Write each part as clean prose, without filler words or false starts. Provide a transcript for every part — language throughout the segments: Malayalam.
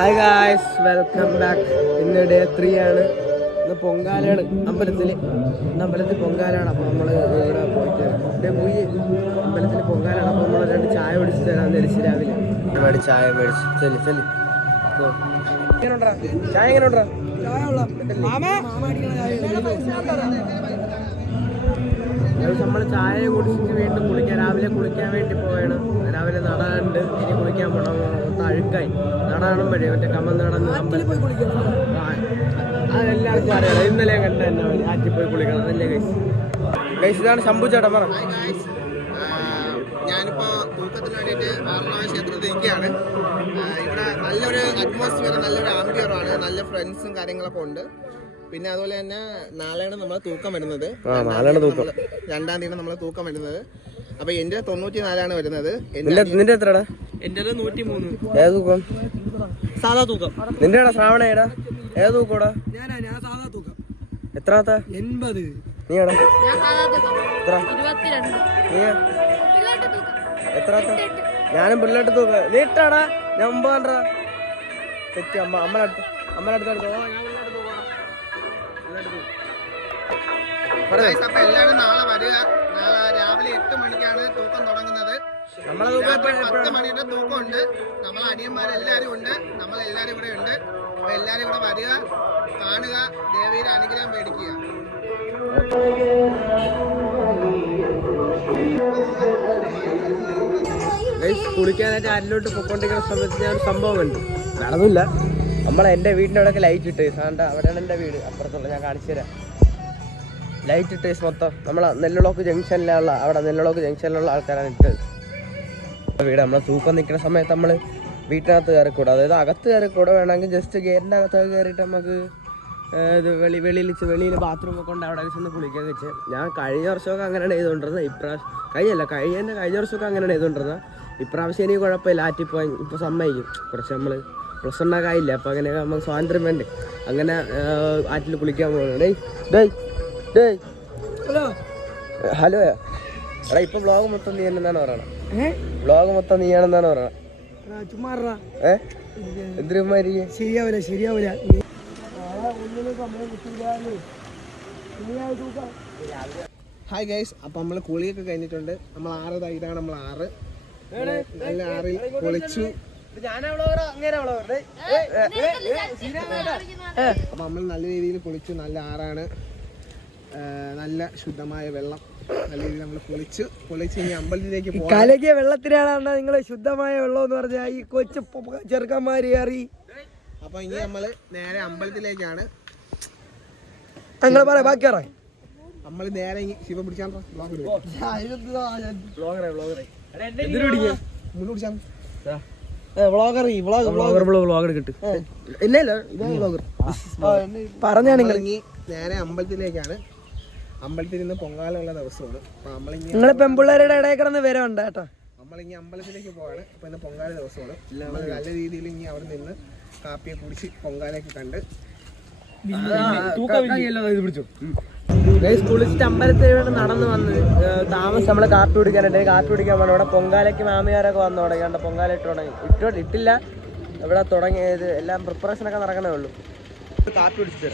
Hi guys, welcome back. ഇന്ന് ഡേ 3 ആണ്. ഇന്ന് പൊങ്കാലയാണ് അമ്പലത്തിൽ. പൊങ്കാലയാണ്. അപ്പോൾ നമ്മൾ ഇവിടെ പോയിട്ട് അമ്പലത്തിൽ പൊങ്കാലയാണ്. അപ്പോൾ നമ്മൾ 2 ചായ മേടിച്ച് തരാമെന്ന് വിളിച്ച് രാവിലെ ചായ മേടിച്ച് ചെല്ലി ചായ എങ്ങനെ ഉണ്ടാ? നമ്മൾ ചായ കുടിച്ചിട്ട് വീണ്ടും രാവിലെ കുളിക്കാൻ വേണ്ടി പോവാണ്. രാവിലെ നടാണ്ട് ഇനി കുളിക്കാൻ പോകണം. അഴുക്കായി നടാണുമ്പോഴേ മറ്റേ കമ്മ നടന്ന് അതെല്ലാവർക്കും അറിയാം. ഇന്നലെ കണ്ട തന്നെ ആറ്റിൽ പോയി കുളിക്കണം. അതല്ലേ ഗൈസ്? ഇതാണ് ശംഭു ചേട്ടൻ പറ. ഞാനിപ്പോ തൂക്കത്തിന് വേണ്ടിയിട്ട് വാരണാസി ക്ഷേത്രത്തിൽ ഇരിക്കുകയാണ്. ഇവിടെ നല്ലൊരു അറ്റ്മോസ്ഫിയർ, നല്ലൊരു ആംബിയറാണ്, നല്ല ഫ്രണ്ട്സും കാര്യങ്ങളൊക്കെ ഉണ്ട്. പിന്നെ അതുപോലെ തന്നെ നാളെയാണ് നമ്മൾ തൂക്കം വരുന്നത്. 2-ാം തീയതി നമ്മൾ തൂക്കം വരുന്നത്. അപ്പൊ എന്റെ 94 വരുന്നത്. നിന്റെ എത്രടാ? എന്റെ 103. ഏത് തൂക്കം? സാധാ തൂക്കം. നിന്റെ ശ്രാവണ ഏടാ? ഏത് തൂക്കോടാ? ഞാൻ സാധാ തൂക്കം. എത്രാത്ത? 80. നീടാ? എത്രാത്ത? ഞാനും പിള്ളേട്ട് തൂക്കം. നീട്ടാടാ? ഞാൻ 9 തെറ്റി. അമ്മളടുത്ത് അപ്പൊ എല്ലാവരും നാളെ വരിക. നാളെ രാവിലെ 8 മണിക്കാണ് തൂക്കം തുടങ്ങുന്നത്. 10 മണിയുടെ തൂക്കം ഉണ്ട്. നമ്മളെ അടിയന്മാരെല്ലാരും ഉണ്ട്. നമ്മളെല്ലാരും ഇവിടെ ഉണ്ട്. അപ്പൊ എല്ലാരും ഇവിടെ വരിക, കാണുക, ദേവിയുടെ അനുഗ്രഹം മേടിക്കുക. കുളിക്കാനായിട്ട് ആരിലോട്ട് പൊക്കോണ്ടിരിക്കുന്ന സമയത്ത് ഞാൻ ഒരു സംഭവം കണ്ടു. നടന്നില്ല. എൻ്റെ വീടിൻ്റെ അവിടെയൊക്കെ ലൈറ്റ് ഇട്ട് സാണ്ട. അവിടെയാണ് എൻ്റെ വീട്. അപ്പുറത്തുള്ള ഞാൻ കാണിച്ചു തരാം. ലൈറ്റ് ഇട്ട് മൊത്തം നമ്മളെ നെല്ലുളോക്ക് ജംഗ്ഷനിലുള്ള ആൾക്കാരാണ് ഇട്ടത് വീട്. നമ്മളെ തൂക്കം നിൽക്കുന്ന സമയത്ത് നമ്മൾ വീട്ടിനകത്ത് കയറിക്കൂടാ. അതായത് അകത്ത് കയറിക്കൂടെ. വേണമെങ്കിൽ ജസ്റ്റ് ഗേറ്റിൻ്റെ അകത്തൊക്കെ കയറിയിട്ട് നമുക്ക് ഇത് വെളിയിൽ ബാത്റൂമൊക്കെ ഉണ്ട്. അവിടെ ചെന്ന് കുളിക്കാൻ വെച്ച്. ഞാൻ കഴിഞ്ഞ വർഷമൊക്കെ അങ്ങനെയാണ് ചെയ്തുകൊണ്ടിരുന്നത്. കഴിഞ്ഞ വർഷമൊക്കെ അങ്ങനെയാണ് ചെയ്തുകൊണ്ടിരുന്നത്. ഇപ്രാവശ്യം എനിക്ക് കുഴപ്പമില്ല. ആറ്റിപ്പോയി ഇപ്പോൾ സമ്മതിക്കും. കുറച്ച് നമ്മൾ പ്ലസ് ഉണ്ടാകായില്ല. അപ്പോൾ അങ്ങനെ നമുക്ക് സ്വാതന്ത്ര്യം വേണ്ടേ. അങ്ങനെ ആറ്റിൽ കുളിക്കാൻ പോകുന്നത്. ഹലോ എടാ, ഇപ്പൊ വ്ളോഗ് മൊത്തം നീ എന്നാണ് പറയണത്? എന്തിനാ? ശരിയാവില്ല. ഹായ് ഗൈസ്, അപ്പൊ നമ്മള് കുളിയൊക്കെ കഴിഞ്ഞിട്ടുണ്ട്. നമ്മൾ 6 ഇതാണ് നമ്മൾ 6 നല്ല 6ൽ കുളിച്ചു. അപ്പൊ നമ്മൾ നല്ല രീതിയിൽ കുളിച്ചു. നല്ല 6ആണ്. നല്ല ശുദ്ധമായ വെള്ളം. നല്ല രീതിയിൽ നമ്മൾ കുളിച്ച് ഇനി അമ്പലത്തിലേക്ക് പോകാം. കലകിയ വെള്ളത്തിനാണ് നിങ്ങൾ ശുദ്ധമായ വെള്ളം എന്ന് പറഞ്ഞാൽ ഈ കൊച്ചു ചെറുക്കന്മാര് കയറി. അപ്പൊ ഇനി നമ്മള് നേരെ അമ്പലത്തിലേക്കാണ്. നമ്മള് നേരെ ശിവ പിടിച്ചാൽ നേരെ അമ്പലത്തിലേക്കാണ്. അമ്പലത്തിൽ നിന്ന് പൊങ്കാലുള്ള ദിവസമാണ്. നിങ്ങള് പെൺപിള്ളേരുടെ ഇടയിൽ കിടന്ന് വരണ്ട കേട്ടോ. നമ്മളിനി അമ്പലത്തിലേക്ക് പോവാണ്. അപ്പൊ ഇന്ന് പൊങ്കാല ദിവസമാണ്. നമ്മൾ നല്ല രീതിയിൽ ഇനി അവിടെ നിന്ന് കാപ്പിയെ കുടിച്ച് പൊങ്കാലയൊക്കെ കണ്ട് കുളിച്ചിട്ട് അമ്പലത്തിൽ നടന്നു വന്ന് താമസം നമ്മള് കാപ്പി കുടിക്കാൻ വന്നു. ഇവിടെ പൊങ്കാലയ്ക്ക് മാമിയാരൊക്കെ വന്നു തുടങ്ങി. പൊങ്കാല ഇട്ടില്ല. ഇവിടെ തുടങ്ങിയത് എല്ലാം പ്രിപ്പറേഷനൊക്കെ നടക്കണേ ഉള്ളൂ. കാപ്പി കുടിച്ചിട്ട്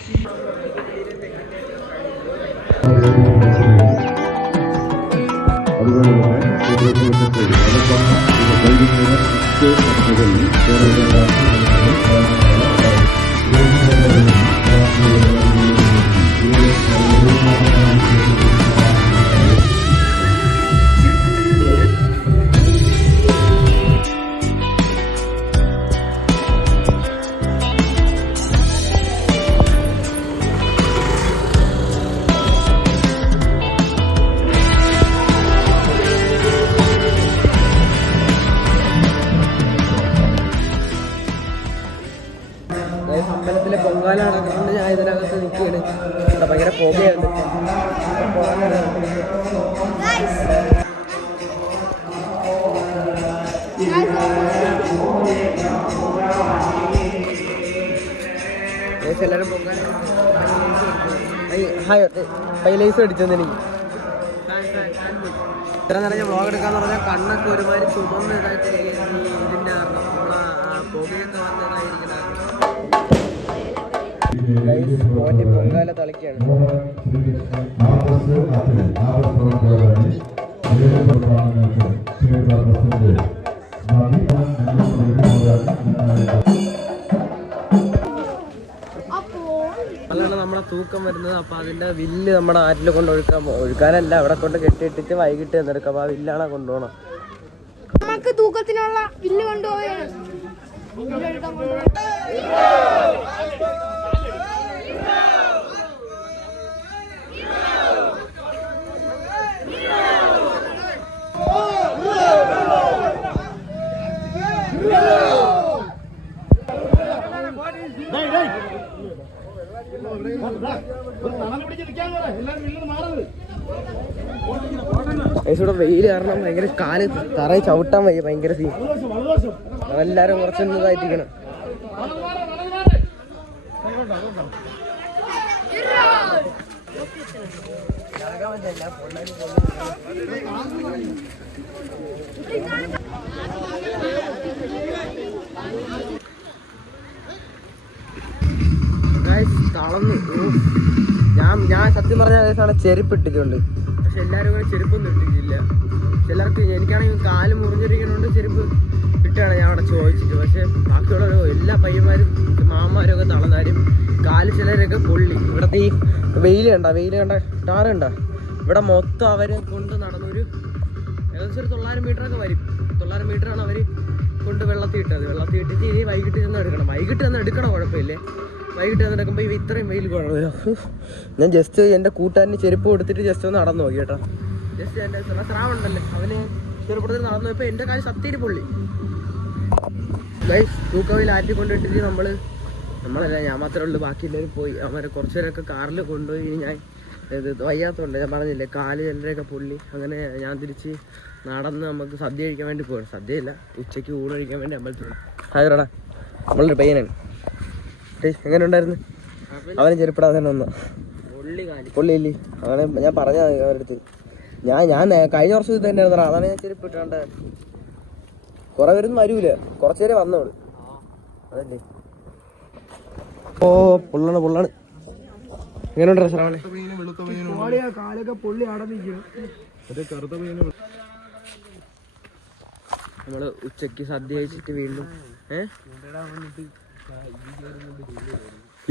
അമ്പലത്തിലെ പൊങ്കാല നടക്കുന്നുണ്ട്. ഞാൻ ഇതിനകത്ത് നിൽക്കുകയാണ്. ഭയങ്കര പോകയാണ്. എല്ലാവരും പൊങ്കാല ഹൈലൈസ് അടിച്ചെന്ന് എനിക്ക്. ഇത്ര നേരം ഞാൻ വ്ളോഗ് എടുക്കാന്ന് പറഞ്ഞാൽ കണ്ണൊക്കെ ഒരുമാതിരി ചുമന്ന് ഇതായിട്ട് ഇതിൻ്റെ കാരണം പുകയൊക്കെ വന്നതായിരിക്കുന്നത്. മോൻ്റെ പൊങ്കാല തളിക്കാണ്. അതാണ് നമ്മുടെ തൂക്കം വരുന്നത്. അപ്പൊ അതിന്റെ വില്ല് നമ്മുടെ ആറ്റിൽ കൊണ്ട് ഒഴുക്കാനല്ല, അവിടെ കൊണ്ട് കെട്ടിയിട്ടിട്ട് വൈകിട്ട് എന്നെടുക്കാം. അപ്പൊ ആ വില്ലാണ് കൊണ്ടുപോകണം. നമുക്ക് തൂക്കത്തിനുള്ള വില്ല് കൊണ്ടുപോവുകയാണ്. ഇവിടെ വെയിൽ കാരണം ഭയങ്കര കാല് തറയിൽ ചവിട്ടാൻ വയ്യ, ഭയങ്കര സീൻ. അതെല്ലാരും കുറച്ചൊന്നും ഇതായിട്ടിരിക്കണം. തളർന്നു. ഞാൻ സത്യം പറഞ്ഞ ദിവസമാണ് ചെരുപ്പ് ഇട്ടിട്ടുണ്ട്. പക്ഷെ എല്ലാവരും കൂടെ ചെരുപ്പൊന്നും ഇട്ടിട്ടില്ല. ചിലർക്ക്, എനിക്കാണെങ്കിൽ കാല് മുറിഞ്ഞിരിക്കണോണ്ട് ചെരുപ്പ് ഇട്ടാണ് ഞാൻ അവിടെ ചോദിച്ചിട്ട്. പക്ഷെ ബാക്കിയുള്ള എല്ലാ പയ്യന്മാരും മാമാരും ഒക്കെ തളർന്നാലും കാല് ചിലരൊക്കെ പൊള്ളി. ഇവിടുത്തെ ഈ വെയിൽ കണ്ട ടാറ് കണ്ട, ഇവിടെ മൊത്തം അവരെ കൊണ്ട് നടന്നൊരു ഏകദേശം ഒരു 900 മീറ്ററൊക്കെ വരും. 900 മീറ്ററാണ് അവർ കൊണ്ട് വെള്ളത്തിൽ ഇട്ടത്. വെള്ളത്തിൽ ഇട്ടിട്ട് ഇനി വൈകിട്ട് ചെന്ന് എടുക്കണം. വൈകിട്ട് ചെന്ന് എടുക്കണം, കുഴപ്പമില്ലേ. വൈകിട്ട് വന്നെടുക്കുമ്പോൾ ഇത്രയും വെയിൽ കുഴപ്പമില്ല. ഞാൻ ജസ്റ്റ് എൻ്റെ കൂട്ടുകാരന് ചെരുപ്പ് കൊടുത്തിട്ട് ജസ്റ്റ് ഒന്ന് നടന്നു നോക്കി കേട്ടോ. ജസ്റ്റ് എൻ്റെ സ്രാവുണ്ടല്ലേ, അവന് ചെറുപ്പത്തിൽ നടന്നു പോയപ്പോൾ എൻ്റെ കാര്യം സത്യത്തിൽ പൊള്ളി. ഗൈസ്, തൂക്കവയിൽ ആറ്റി കൊണ്ടിട്ടിട്ട് നമ്മളല്ല, ഞാൻ മാത്രമേ ഉള്ളൂ. ബാക്കി എല്ലാവരും പോയി. അവരെ കുറച്ച് പേരൊക്കെ കാറിൽ കൊണ്ടുപോയി. ഇനി ഞാൻ ഇത് വയ്യാത്തതുകൊണ്ട് ഞാൻ പറഞ്ഞില്ലേ, കാല് ചിലരൊക്കെ പൊള്ളി. അങ്ങനെ ഞാൻ തിരിച്ച് നടന്ന് നമുക്ക് സദ്യ കഴിക്കാൻ വേണ്ടി പോകണം. സദ്യയില്ല, ഉച്ചയ്ക്ക് ഊണ് കഴിക്കാൻ വേണ്ടി അമ്പലത്തിൽ. ഹായ്, നമ്മളൊരു പയ്യനാണ്. എങ്ങനെ ഉണ്ടായിരുന്നു? അവന് ചെരുപ്പിടാതെ തന്നെ വന്ന പൊള്ളിയില്ലേ? അങ്ങനെ ഞാൻ പറഞ്ഞ അവരുടെ അടുത്ത്. ഞാൻ കഴിഞ്ഞ വർഷം ഇത് തന്നെ ആയിരുന്നു. അതാണ് ഞാൻ ചെരുപ്പ് ഇട്ടാണ്ട്. കുറെ പേരൊന്നും വരൂല, കുറച്ചു പേരെ വന്നോളൂ. അതല്ലേ. ഓ പൊള്ളാണ്. എങ്ങനെ ഉണ്ട് ശ്രവണേ? കാലൊക്കെ പൊള്ളി അടന്നിരിക്കും. നമ്മള് ഉച്ചക്ക് സദ്യ കഴിച്ചിട്ട് വീണ്ടും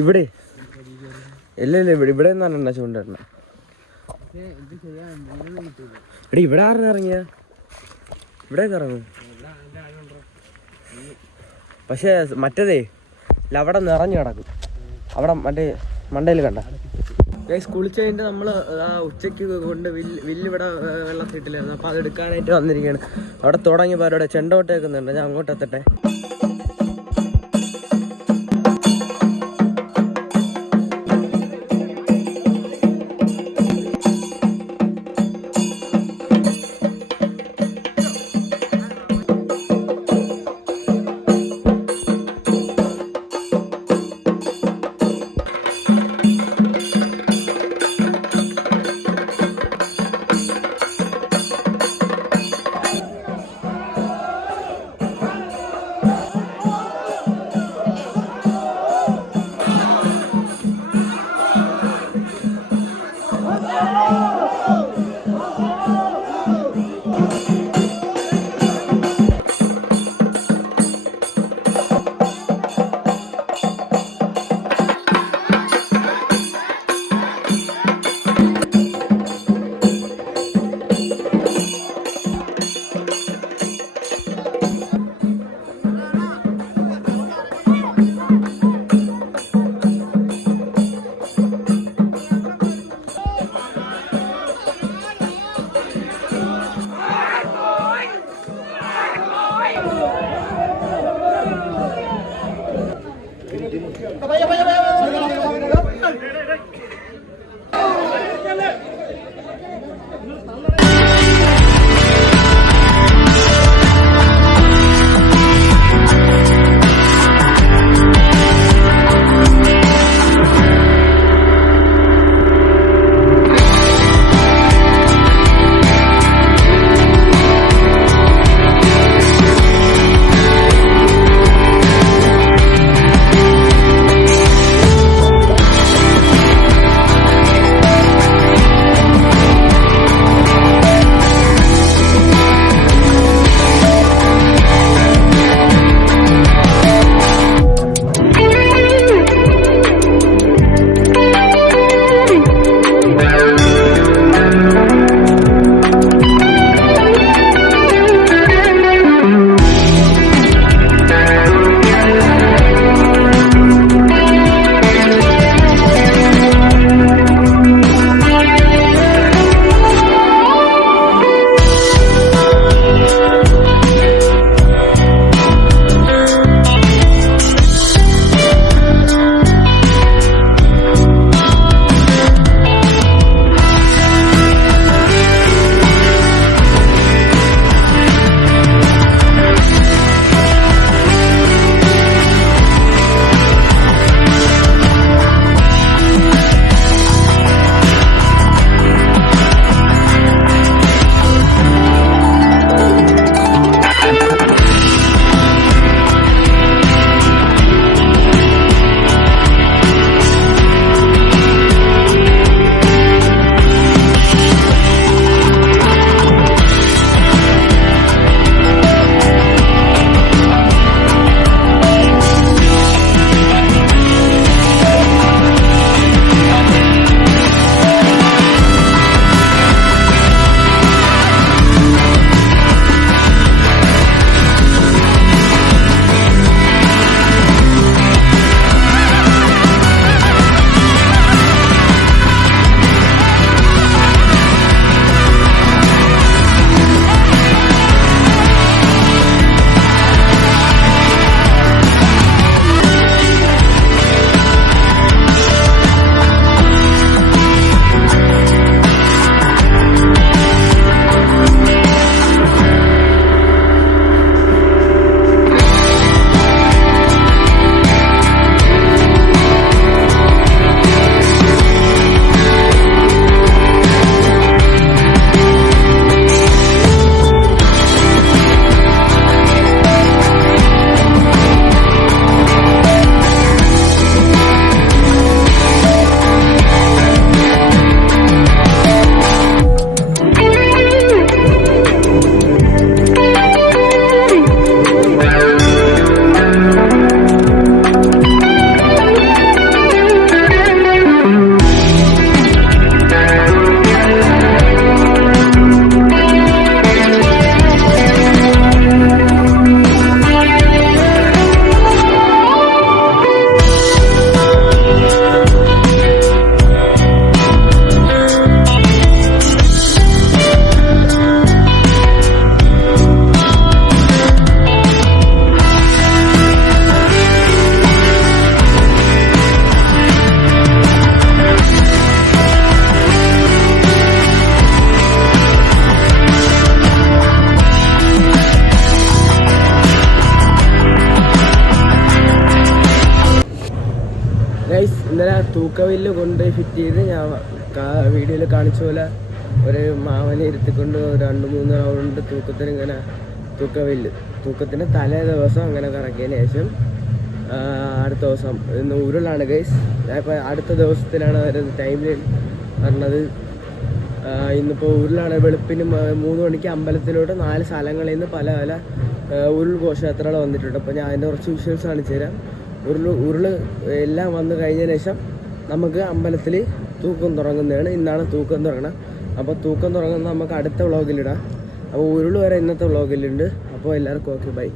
ഇവിടെ ഇവിടെ നിന്നാണ് ചൂണ്ടേട്ട. ഇവിടെ ആരും ഇറങ്ങിയ ഇവിടെ ഇറങ്ങും. പക്ഷെ മറ്റേതേ അവിടെ നിറഞ്ഞു കിടക്കും. അവിടെ മറ്റേ മണ്ടയിൽ കണ്ട കുളിച്ച് കഴിഞ്ഞിട്ട് നമ്മൾ ആ ഉച്ചയ്ക്ക് കൊണ്ട് വില്ല് ഇവിടെ വെള്ളത്തിട്ടില്ലായിരുന്നു. അപ്പോൾ അത് എടുക്കാനായിട്ട് വന്നിരിക്കുകയാണ്. അവിടെ തുടങ്ങിയപ്പോൾ അവരുടെ ചെണ്ടോട്ട് വെക്കുന്നുണ്ട്. ഞാൻ അങ്ങോട്ട് എത്തട്ടെ. ഇന്നലെ തൂക്കവില്ല് കൊണ്ട് ഫിറ്റ് ചെയ്ത് ഞാൻ വീഡിയോയിൽ കാണിച്ച പോലെ ഒരു മാവനെ ഇരുത്തിക്കൊണ്ട് 2-3 റൗണ്ട് തൂക്കത്തിന് ഇങ്ങനെ തൂക്കത്തിന് തലേ ദിവസം അങ്ങനെ കറക്കിയതിന് ശേഷം അടുത്ത ദിവസം ഇന്ന് ഉരുളാണ് ഗൈസ്. ഞാനിപ്പോൾ അടുത്ത ദിവസത്തിലാണ് വരുന്നത് ടൈമിൽ പറഞ്ഞത്. ഇന്നിപ്പോൾ ഉരുളാണ്. വെളുപ്പിന് 3 മണിക്ക് അമ്പലത്തിലോട്ട് 4 സ്ഥലങ്ങളിൽ നിന്ന് പല ഉരുൾ ഘോഷയാത്രകൾ വന്നിട്ടുണ്ട്. അപ്പോൾ ഞാൻ അതിൻ്റെ കുറച്ച് വിഷ്വൽസ് കാണിച്ചു തരാം. ഉരുള് എല്ലാം വന്നു കഴിഞ്ഞതിന് ശേഷം നമുക്ക് അമ്പലത്തിൽ തൂക്കം തുടങ്ങുന്നതാണ്. ഇന്നാണ് തൂക്കം തുടങ്ങണം. അപ്പോൾ തൂക്കം തുടങ്ങുന്നത് നമുക്ക് അടുത്ത വ്ളോഗിലിടാം. അപ്പോൾ ഉരുൾ വരെ ഇന്നത്തെ വ്ളോഗിലുണ്ട്. അപ്പോൾ എല്ലാവർക്കും ഓക്കെ, ബൈ.